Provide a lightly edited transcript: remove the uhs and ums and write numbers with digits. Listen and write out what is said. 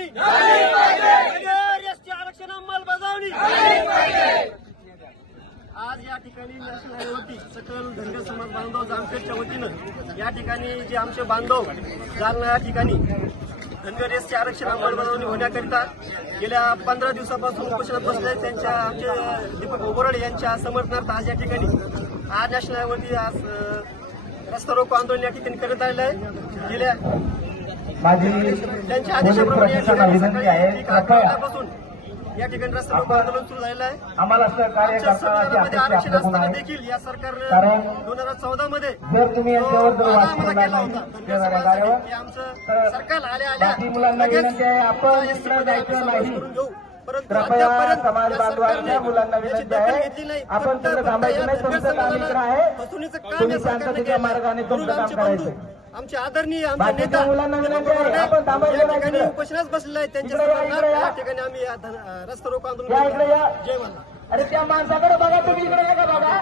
अंमलबजावणी धनगर एसटी आरक्षण अंमलबजावणी आज या ठिकाणी नॅशनल हायवेवरती सकल धनगर समाज बांधव जामखेडच्या वतीनं या ठिकाणी जे आमचे बांधव जालना या ठिकाणी धनगर एसटी आरक्षण अंमलबजावणी होण्याकरिता गेल्या 15 दिवसापासून उपोषणात बसले त्यांच्या आमचे दीपक ओबराडे यांच्या समर्थनार्थ आज या ठिकाणी आज नॅशनल हायवेवरती आज रस्ता रोको आंदोलन या ठिकाणी करत आलेलं आहे। गेल्या त्यांच्या आदेशाप्रमाणे या ठिकाणी सकाळी 11 वाजल्यापासून या ठिकाणी रस्ता रोको आंदोलन सुरू झालेलं आहे। आम्हाला सहकार्य संविधानामध्ये आरक्षण असताना देखील या सरकारनं 2014 मध्ये केला होता की आमचं सरकार आल्या करून घेऊ, परंतु अद्यापर्यंत घेतली नाही। आपण फसवणीचं काम या सरकारने केलं म्हणून आमचे बंधू आमचे आदरणीय आमचे नेता या ठिकाणी उपोषणास बसलेले आहेत। त्यांच्या या ठिकाणी आम्ही रस्ता रोको आंदोलन जय मला अरे त्या माणसाकडे बघा, तुम्ही इकडे बघा.